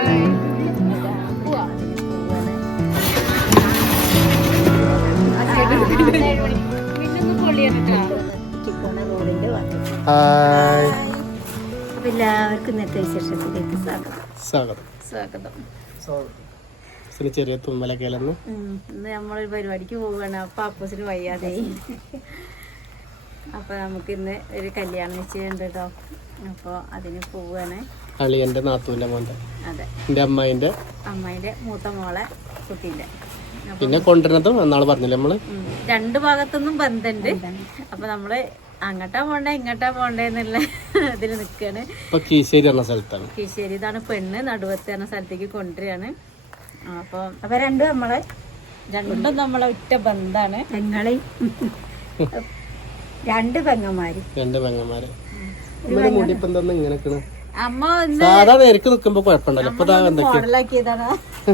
Hi. എല്ലാവർക്കും ഇന്നത്തെ വിശേഷത്തിലേക്ക് സ്വാഗതം. സ്വാഗതം. സ്വാഗതം. ഇതിന് ചെറിയ തുമ്മല ഉം, ഇന്ന് നമ്മളൊരു പരിപാടിക്ക് പോവുകയാണ്. അപ്പൊ അപ്പൂസിന് വയ്യാതെ. അപ്പൊ നമുക്ക് ഇന്ന് ഒരു കല്യാണം നിശ്ചയുണ്ട് കേട്ടോ അപ്പൊ അതിന് പോവുകയാണ്. അളിയന്റെ നാത്തൂന്റെ മോന്റെ അതെ. എന്റെ അമ്മായിന്റെ അമ്മായിന്റെ മൂത്ത മോളെ കുട്ടീന്റെ പിന്നെ കൊണ്ടുവരുന്നതും എന്നാൾ പറഞ്ഞില്ലേ നമ്മൾ? രണ്ടു ഭാഗത്തുനിന്നും ബന്ധമുണ്ട് അപ്പൊ നമ്മൾ അങ്ങോട്ടാ പോണ്ടേ ഇങ്ങോട്ടാ പോണ്ടേ എന്നുള്ള ഇതിൽ നിൽക്കുകയാണ് ഇപ്പൊ കീശേരി എന്ന സ്ഥലത്താണ്. കീശേരി ഇതാണ് പെണ്ണ് നടുവത്ത് എന്ന സ്ഥലത്തേക്ക് കൊണ്ടുവരികയാണ്. അപ്പൊ അപ്പൊ രണ്ടും നമ്മളെ രണ്ടും നമ്മളെ ഒറ്റ ബന്ധാണ്. പെങ്ങളെ. രണ്ട് പെങ്ങന്മാര്. രണ്ട് പെങ്ങന്മാര്. ഇങ്ങനെ നിക്കണ്? സാധാ നേരക്ക് നിക്കുമ്പോ കുഴപ്പമുണ്ടല്ലോ. ഇപ്പൊ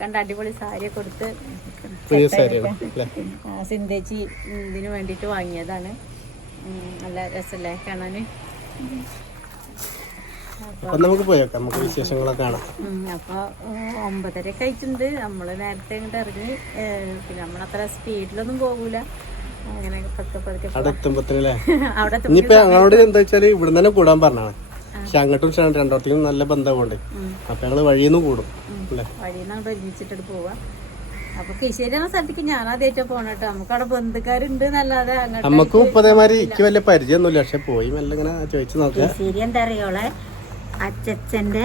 കണ്ട അടിപൊളി സാരി കൊടുത്ത് സിന്തേച്ചി ഇതിന് വേണ്ടിട്ട് വാങ്ങിയതാണ്. നല്ല രസമല്ലേ കാണാന്? നമുക്ക് പോയേക്കാം നമുക്ക് വിശേഷങ്ങളൊക്കെ കാണാം. അപ്പോൾ ഒമ്പതര കഴിച്ചിട്ടുണ്ട് നമ്മൾ നേരത്തെ ഇങ്ങോട്ട് ഇറങ്ങി പിന്നെ നമ്മളത്ര സ്പീഡിലൊന്നും പോകൂല. ഞങ്ങളോട് എന്താ വെച്ചാൽ ഇവിടെ തന്നെ കൂടാൻ പറഞ്ഞാണ് പക്ഷെ അങ്ങോട്ടും രണ്ടോടത്തേക്കും നല്ല ബന്ധമുണ്ട്. അപ്പൊ ഞങ്ങൾ വഴിന്ന് കൂടും അല്ലേ? വഴിയിൽ അങ്ങോട്ട് ഒരുമിച്ചിട്ട് പോവാ. അപ്പൊ കിശ്ശേരി എന്ന സ്ഥലത്തേക്ക് ഞാൻ ആദ്യമായിട്ട് പോണ കേട്ടോ നമുക്ക് അവിടെ ബന്ധുക്കാരുണ്ട് എന്നല്ലാതെ അങ്ങോട്ട് നമുക്ക് മുപ്പതേമാര് എനിക്ക് വലിയ പരിചയമൊന്നുമില്ല. പക്ഷെ പോയി മെല്ലെ ഇങ്ങനെ ചോദിച്ചു നോക്കാം ശരി എന്താ അറിയോളെ അച്ചച്ചന്റെ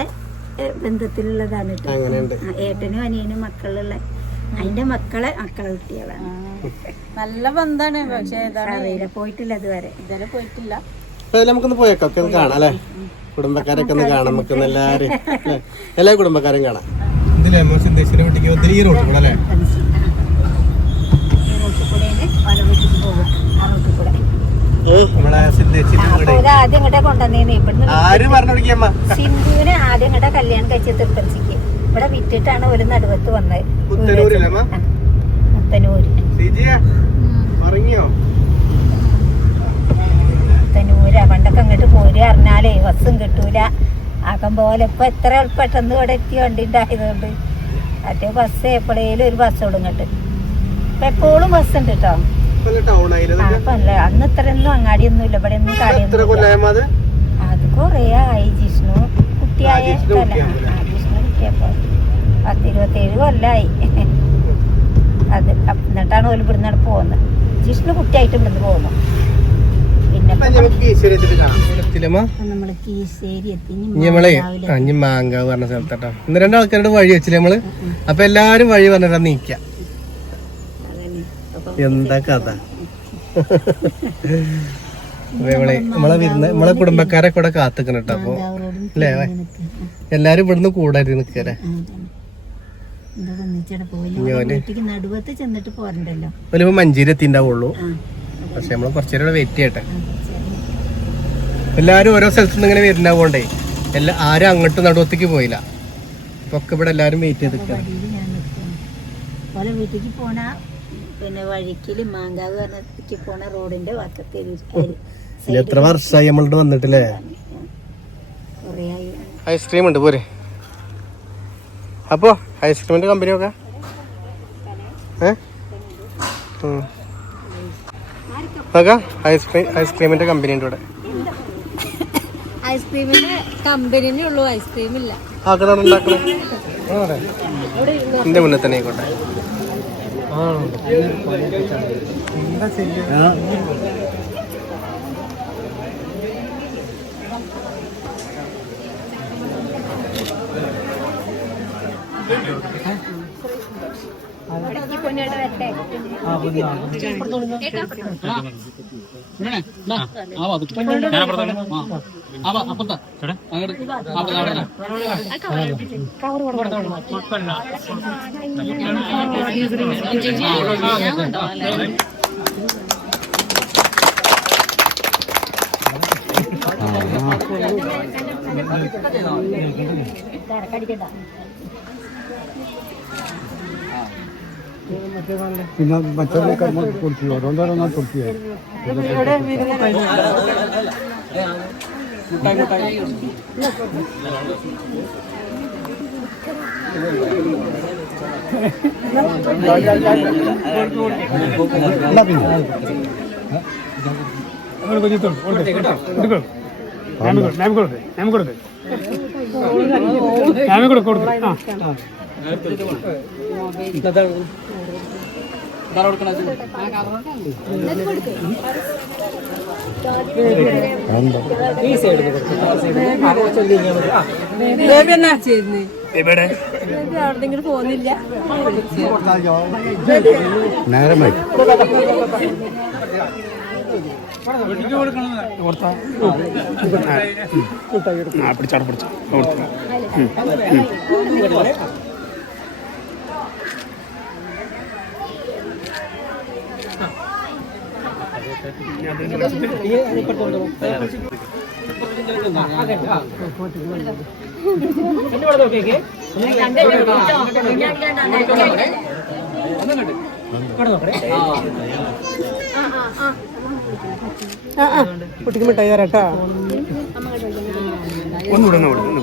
ബന്ധത്തിലുള്ളതാണ് അങ്ങനെയുണ്ട്. ഏട്ടനും അനിയനും മക്കളുള്ള അതിന്റെ മക്കളെ മക്കളെ കുട്ടികളാണ്. നല്ല ബന്ധാണ് പക്ഷെ അറിയില്ല പോയിട്ടില്ല ഇതുവരെ. ഇതുവരെ പോയിട്ടില്ല. നമുക്കൊന്ന് പോയേക്കാം. ഒക്കെ ഒന്ന് കാണാം അല്ലേ? കുടുംബക്കാരൊക്കെ ഒന്ന് കാണാം നമുക്ക് എല്ലാരും? എല്ലാ കുടുംബക്കാരും കാണാം. ഇതിലെ വീട്ടിലേക്ക് ഒത്തിരി റോഡ് കൂടെ അല്ലേ? സിന്ധുവിനെ ആദ്യം കല്യാണം കഴിച്ച് ഇവിടെ വിറ്റിട്ടാണ് ഒരു നടുവത്ത് വന്നത്. മുത്തനൂര് ഉറങ്ങിയോ? മുത്തനൂര് പണ്ടൊക്കെ അങ്ങോട്ട് പോരി അറിഞ്ഞാലേ ബസ്സും കിട്ടൂല. ആക്കം പോലെ ഇപ്പൊ എത്ര പെട്ടെന്ന് ഇവിടെ എത്തി വണ്ടി ഉണ്ടായതുകൊണ്ട് മറ്റേ ബസ് എപ്പോഴേലും ഒരു ബസ് ഇങ്ങോട്ട് ഇപ്പൊ എപ്പോഴും ബസ് ഉണ്ട് കേട്ടോ അന്ന് ഇത്രയൊന്നും അങ്ങാടിയൊന്നും ഇല്ല ഇവിടെ ഒന്നും കടയൊന്നും അത്? കൊറേ ആയി ജിഷ്ണു കുട്ടിയായ. കുട്ടിയാകുമ്പോ ജിഷ്ണു കുട്ടിയപ്പോ പത്തിരുപത്തേഴ് കൊല്ലായി. അത് എന്നിട്ടാണ് ഓൽ ഇവിടുന്ന് പോകുന്നത് ജിഷ്ണു കുട്ടിയായിട്ട് ഇവിടുന്ന് പോകുന്നു. പിന്നെ നമ്മൾ കീശ്ശേരി എത്തി. ഇനി ഇനി നമ്മളെ രാവിലെ അഞ്ഞ് മാങ്കാവ് പറഞ്ഞ സ്ഥലത്താട്ടോ. ഇന്ന് രണ്ടാൾക്കാരോട് വഴി വെച്ചില്ലേ നമ്മൾ? അപ്പൊ എല്ലാരും വഴി പറഞ്ഞിട്ടാ നീക്ക. എന്താ കഥ? നമ്മളെ നമ്മളെ വിരുന്ന് നമ്മളെ കുടുംബക്കാരെ കൂടെ കാത്തുക്കണട്ടോ അപ്പൊ അല്ലേ? എല്ലാരും ഇവിടുന്ന് കൂടായിരുന്നു നിക്കല്ലേ ആ, അതന്നെ. എന്താ ഒന്നിച്ചടെ പോയില്ല വീട്ടിക്ക് നടുവത്ത് ചെന്നിട്ട് പോരണ്ടല്ലോ. ഒരു മഞ്ചേരി എത്തിണ്ടാവുള്ളൂ ആ. പക്ഷെ നമ്മൾ കുറച്ചേരം വെയിറ്റ് ചെയ്യട്ടെ. ഓരോ സ്ഥലത്തു നിന്ന് ഇങ്ങനെ വരുന്നാവോണ്ടേ എല്ലാ ആരും അങ്ങോട്ട് നടുവത്തേക്ക് പോയില്ല. അപ്പൊ ഒക്കെ ഇവിടെ എല്ലാരും വെയിറ്റ് ചെയ്ത് ഓലെ വീട്ടിലേക്ക് പോണ പിന്നെ വഴിക്കിൽ മാങ്കാവ് പോണ റോഡിന്റെ വക്കത്തെ ഇനി എത്ര വർഷമായി നമ്മളിട്ട് വന്നിട്ടില്ലേ? ഐസ്ക്രീം ഉണ്ട് പോരെ. അപ്പോ ഐസ്ക്രീമിന്റെ കമ്പനി ഒക്കെ ഏ? ഉം. ഐസ്ക്രീം ഐസ്ക്രീമിന്റെ കമ്പനി ഉണ്ട് ഇവിടെ. ഐസ്ക്രീമിന്റെ ഉള്ളൂ ഐസ്ക്രീം ഇല്ല. ആക്കണ ഉണ്ടാക്കണം. എന്റെ മുന്നേ തന്നെ ആയിക്കോട്ടെ. ആ പിന്നെ മറ്റൊരു കൊടുത്തു ഓരോന്നോരോന്നാ എന്താ നേരമായി. പിടിച്ചാടെ പിടിച്ചു കുട്ടിക്ക് മിഠായി തരാട്ടാ ഒന്നുകൂടെ ഒന്നുകൂടെ ഒന്ന്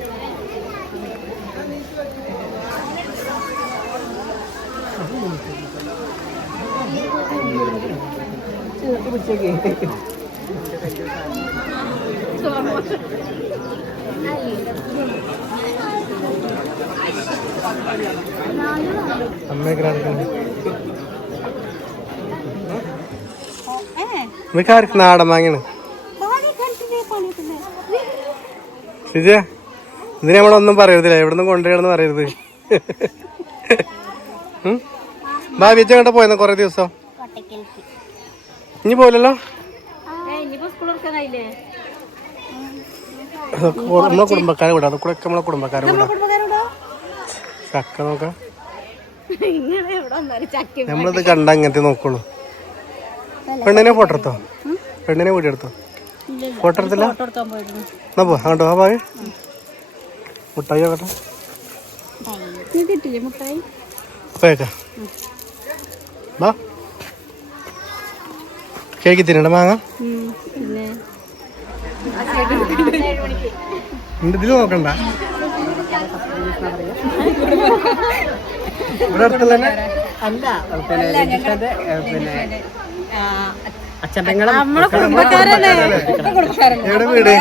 കഴിഞ്ഞില്ല മിക്കാർക്ക് നാടൻ മാങ്ങയാണ് ശരിയാ ഇതിന് നമ്മളൊന്നും പറയരുതില്ല? എവിടുന്ന് കൊണ്ടുവരണം കൊണ്ടുവരണമെന്ന് പറയരുത്? ഭാവിച്ച കണ്ട പോയെന്ന? കൊറേ ദിവസം. ഇനി പോലല്ലോ നമ്മളെ കുടുംബക്കാരെ വിടാം. അതൊക്കെ ഒക്കെ നമ്മളെ കുടുംബക്കാരെ വിടാം. ചക്ക നോക്കാം. നമ്മളിത് കണ്ട അങ്ങനത്തെ നോക്കുള്ളൂ. പെണ്ണിനെ ഫോട്ടോ എടുത്തോ? പെണ്ണിനെ വീഡിയോ എടുത്തോ? ഫോട്ടോ എടുത്തില്ല? എന്നാ പോ അങ്ങോട്ട് വാ ഭാവി മുട്ടായി ആകട്ടെ കിട്ടില്ലേ മുട്ടായി? പോയേക്കാം. വാ കേക്ക് തിന്നണ്ട മാങ്ങ? പിന്നെ ഇതിൽ നോക്കണ്ട. ഇവിടെ നമ്മളെ കുടുംബക്കാരല്ലേ? എവിടെ വീട്?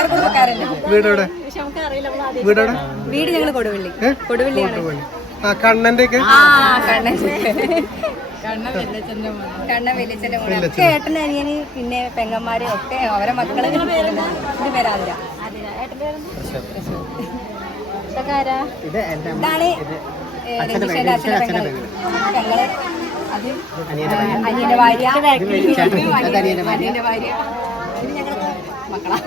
വീട് എവിടെ വീട്? നമുക്ക് അറിയില്ല നമ്മൾ ആദ്യം വീട് വീട് ഞങ്ങൾ കൊടുവള്ളി. ഏ? കൊടുവള്ളി. ആ കണ്ണന്റെ ഒക്കെ കണ്ണ വലിയച്ഛന്റെ മോനെ ഏട്ടൻ അനിയന് പിന്നെ പെങ്ങന്മാര് ഒക്കെ അവരെ മക്കളെ ഇത് വരാതിര ഇതാണ് രജിഷയുടെ അച്ഛന്റെ പെങ്ങൾ. പെങ്ങൾ. അത് അനിയന്റെ ഭാര്യ. അനിയന്റെ ഭാര്യ. മക്കളാ.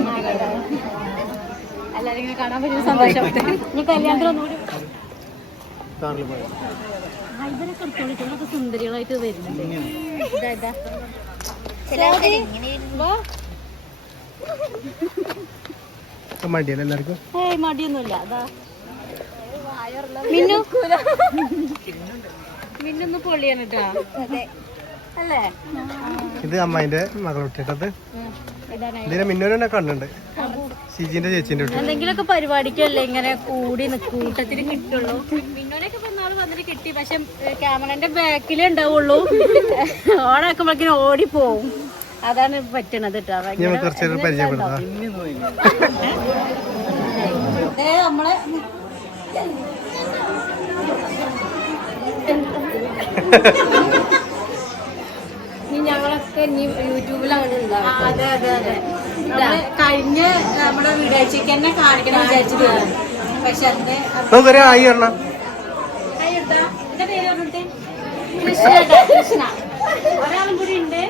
എല്ലാരും ഇങ്ങനെ കാണാൻ പറ്റുന്ന സന്തോഷം. ഇനി കല്യാണത്തിന് ഒന്നുകൂടി ഇവരൊക്കെ എടുത്തോളൂ ഇവരൊക്കെ സുന്ദരികളായിട്ട് വരുന്നുണ്ട്. മടിയൊന്നുമില്ല. മിന്നു. മിന്നൊന്ന് പൊള്ളിയാണ് കേട്ടോ അല്ലേ? ഇത് അമ്മായിന്റെ മകളുട്ടിട്ടത്. ഇതിനെ മിന്നൂരെ കണ്ടുണ്ട് സിജിന്റെ ചേച്ചിന്റെ എന്തെങ്കിലുമൊക്കെ പരിപാടിക്കല്ലേ ഇങ്ങനെ കൂടി കൂട്ടത്തിൽ കിട്ടുള്ളൂ. മിന്നോനൊക്കെ ഇപ്പൊ നാൾ വന്നിട്ട് കിട്ടി. പക്ഷെ ക്യാമറന്റെ ബാക്കിലേ ഉണ്ടാവുള്ളൂ. ഓണാക്കുമ്പോഴേക്കും ഓടി പോവും. അതാണ് പറ്റണത് കേട്ടോ നമ്മളെ ഞങ്ങളൊക്കെ യൂട്യൂബിലാണ് അതെ അതെ അതെ. കഴിഞ്ഞ നമ്മുടെ വീടാഴ്ചക്ക് തന്നെ കാണിക്കണം വിചാരിച്ചിട്ട് പക്ഷെ അതിന്റെ ഇതുവരെ ആയി എണ്ണ ഒരാളും കൂടി ഉണ്ട്.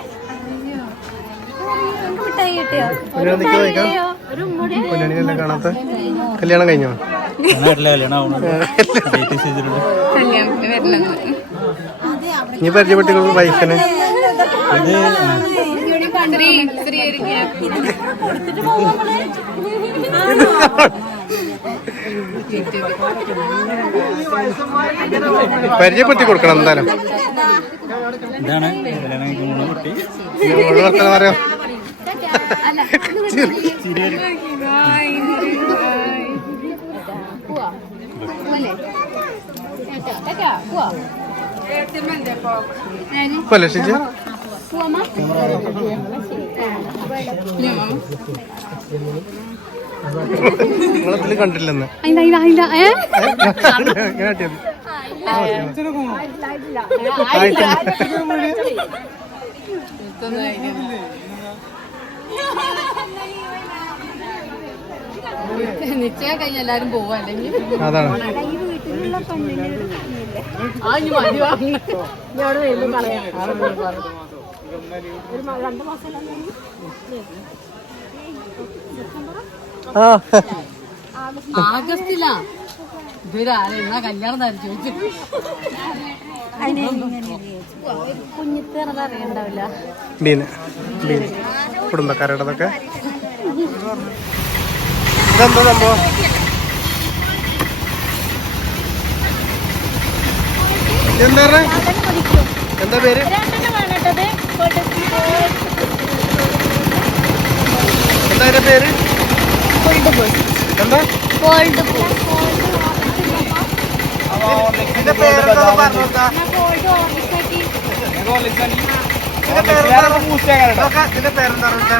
കാണാത്ത? കല്യാണം കഴിഞ്ഞോ? നീ പരിചയപ്പെട്ടിട്ടുള്ള വൈഫിന്? പരിചയപ്പെടുത്തി കൊടുക്കണം എന്തായാലും. ഇതാണ് കല്യാണം നിങ്ങളതിൽ കണ്ടില്ലെന്ന്. നിശ്ചയം കഴിഞ്ഞ എല്ലാരും പോവാ അല്ലെങ്കിൽ അതാണ്. ആ ഇനി മതി വാങ്ങി ഞാൻ അവിടെ ആഗസ്റ്റിലാ. ഇതൊരാളെ എന്നാ കല്യാണം തന്നെ ചോദിച്ചു കുഞ്ഞിത്തേറത് അറിയണ്ടാവില്ല ഇതെന്താ സംഭവം? എന്താ പേര്? എന്താ അതിന്റെ പേര്? എന്താ? ഇതിന്റെ പേരെന്താ? പറഞ്ഞു? ഇതിന്റെ പേരെന്താ നോക്കാം, ഇതിന്റെ പേരെന്താ പറഞ്ഞാ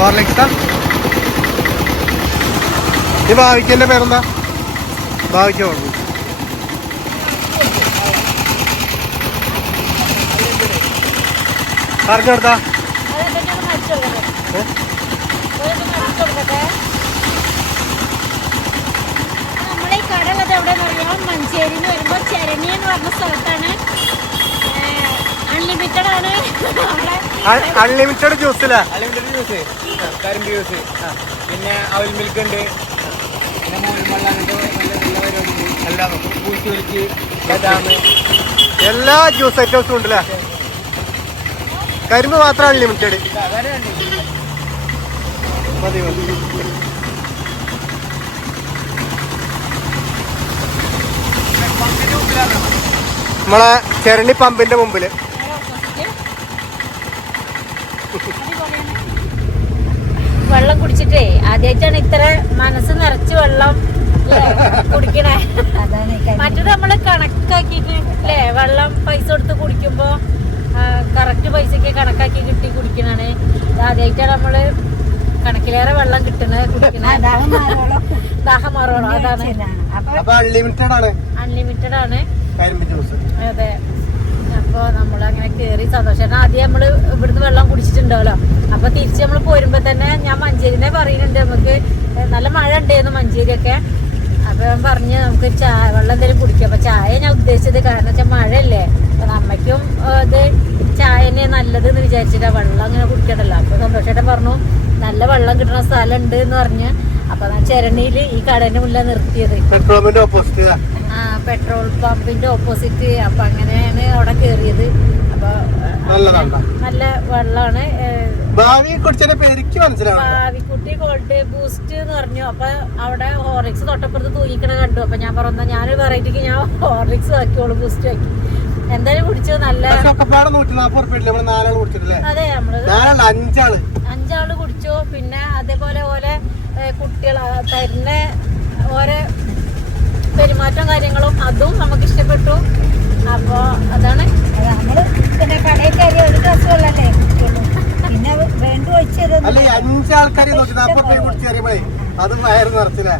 ഹോർലിക്സാ ഈ ഭാവിക്കന്റെ പേരെന്താ? ഭാവിക്ക പറഞ്ഞു പറഞ്ഞു കൊടുത്താ? നമ്മളെ അറിയാം മഞ്ചേരി എന്ന് വരുമ്പോ ചരണി എന്ന് പറഞ്ഞ സ്ഥലത്താണ്. അൺലിമിറ്റഡ് ആണ്. അൺലിമിറ്റഡ് അല്ലേ അൺലിമിറ്റഡ് ജ്യൂസ് കരിമ്പ് ജ്യൂസ് പിന്നെ അവൽ മിൽക്ക് ഉണ്ട്. പിന്നെ എല്ലാം പൂച്ചൊലിക്ക് എല്ലാ ജ്യൂസ് ഐറ്റംസും ഉണ്ടല്ലേ കരിമ്പ് മാത്രം അൺലിമിറ്റഡ് മതി മതി. നമ്മളെ ചെരണി പമ്പിന്റെ മുമ്പിൽ. വെള്ളം കുടിച്ചിട്ടേ ആദ്യമായിട്ടാണ് ഇത്ര മനസ്സ് നിറച്ച് വെള്ളം കുടിക്കണേ. മറ്റത് നമ്മൾ കണക്കാക്കിട്ട് അല്ലേ വെള്ളം പൈസ കൊടുത്ത് കുടിക്കുമ്പോ കറക്റ്റ് പൈസക്ക് കണക്കാക്കി കിട്ടി കുടിക്കണാണ്. ആദ്യമായിട്ടാണ് നമ്മൾ കണക്കിലേറെ വെള്ളം കിട്ടണേ കുടിക്കണേ. ദാഹം മാറോളം അതാണ്. അൺലിമിറ്റഡ് ആണ്. അതെ. അപ്പൊ നമ്മൾ അങ്ങനെ കേറി സന്തോഷം ആദ്യം നമ്മൾ ഇവിടുന്ന് വെള്ളം കുടിച്ചിട്ടുണ്ടാവല്ലോ. അപ്പൊ തിരിച്ച് നമ്മൾ പോരുമ്പോ തന്നെ ഞാൻ മഞ്ചേരിനെ പറയുന്നുണ്ട്. നമുക്ക് നല്ല മഴ ഉണ്ടായിരുന്നു മഞ്ചേരിയൊക്കെ. അപ്പൊ ഞാൻ പറഞ്ഞു നമുക്ക് ചായ വെള്ളം എന്തെങ്കിലും കുടിക്കാം. അപ്പൊ ചായ ഞാൻ ഉദ്ദേശിച്ചത് കാരണം വെച്ചാൽ മഴയല്ലേ. അപ്പൊ നമ്മക്കും അത് ഇത് ചായ തന്നെ നല്ലത് എന്ന് വിചാരിച്ചിട്ടാ വെള്ളം അങ്ങനെ കുടിക്കണ്ടല്ലോ. അപ്പൊ സന്തോഷേട്ടൻ പറഞ്ഞു നല്ല വെള്ളം കിട്ടുന്ന സ്ഥലം ഉണ്ട് എന്ന് പറഞ്ഞ്. അപ്പൊ ഞാൻ ചരണിയിൽ ഈ കടന്റെ മുന്നിലാണ് നിർത്തിയത്. ഓപ്പോസിറ്റ് ആ? പെട്രോൾ പമ്പിന്റെ ഓപ്പോസിറ്റ് അപ്പൊ അങ്ങനെയാണ് അവിടെ കേറിയത്. അപ്പൊ നല്ല വെള്ളമാണ് ഭാവിക്കുട്ടി ഗോൾഡ് ബൂസ്റ്റ് എന്ന് പറഞ്ഞു. അപ്പൊ അവിടെ ഹോർലിക്സ് തൊട്ടപ്പുറത്ത് തൂങ്ങിക്കണ കണ്ടു. അപ്പൊ ഞാൻ പറഞ്ഞ ഞാനൊരു വെറൈറ്റിക്ക് ഞാൻ ഹോർലിക്സ് ആക്കിയോളൂ ബൂസ്റ്റ് ആക്കി. എന്തായാലും കുടിച്ചത് നല്ല അതെ നമ്മൾ അഞ്ചാൾ. അഞ്ചാൾ കുടിച്ചു. പിന്നെ അതേപോലെ ഓലെ കുട്ടികൾ തരുന്ന ഓരോ പെരുമാറ്റം കാര്യങ്ങളും അതും നമുക്ക് ഇഷ്ടപ്പെട്ടു. അപ്പോ അതാണ്. അത് നമ്മൾ പിന്നെ കടയിൽ കയറി ഒരു വെള്ളല്ലേ പിന്നെ വേണ്ടു വെച്ചത് അഞ്ചാൾക്കാരെ കുടിച്ച് കയറിയപ്പോഴേ അത് വയറ് നിറച്ചില്ലേ?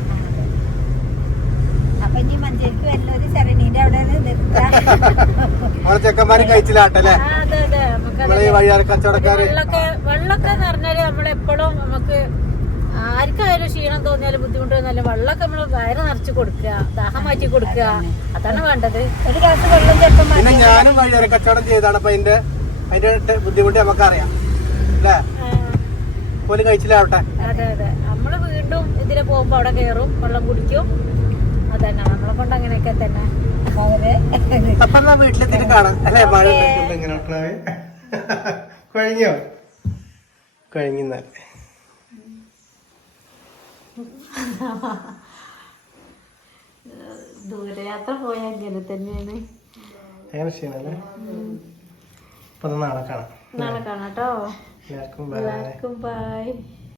അപ്പൊ ഇനി മഞ്ചേരിക്ക് ശരണീന്റെ അവിടെ നിർത്താം. അവിടെ ചെക്കന്മാര് കഴിച്ചില്ലാട്ടല്ലേ ആ, അതെ അതെ. നമ്മളെ ഈ വഴിയാറ് കച്ചവടക്കാര്. വെള്ളമൊക്കെ വെള്ളമൊക്കെ എന്ന് പറഞ്ഞാൽ നമ്മളെപ്പോഴും നമുക്ക് ആർക്കായാലും ക്ഷീണം തോന്നിയാലും ബുദ്ധിമുട്ട് വന്നാലും വെള്ളമൊക്കെ നമ്മൾ വയറ് നിറച്ച് കൊടുക്കുക ദാഹം മാറ്റി കൊടുക്കുക. അതാണ് വേണ്ടത്. ഒരു ഗ്ലാസ് വെള്ളം. പിന്നെ ഞാനും വഴിയാറ് കച്ചവടം ചെയ്താണ്. അപ്പൊ അതിന്റെ അതിന്റെ ബുദ്ധിമുട്ട് നമുക്കറിയാം. അല്ലേ? പോലും കഴിച്ചില്ലാവട്ടെ അതെ അതെ. നമ്മൾ വീണ്ടും ഇതിലെ പോകുമ്പോ അവിടെ കയറും വെള്ളം കുടിക്കും. അതന്നെ നമ്മളെ കൊണ്ട് അങ്ങനെയൊക്കെ തന്നെ. വീട്ടിലെത്തിട്ട് കാണാം. അല്ലേ? മഴ കഴിഞ്ഞോ? കഴിഞ്ഞാൽ ദൂരയാത്ര പോയാൽ അങ്ങനെ തന്നെയാണ്. അങ്ങനെ ചെയ്യണല്ലേ അപ്പൊ നാളെ കാണാം. നാളെ കാണാട്ടോ എല്ലാവർക്കും എല്ലാവർക്കും ബൈ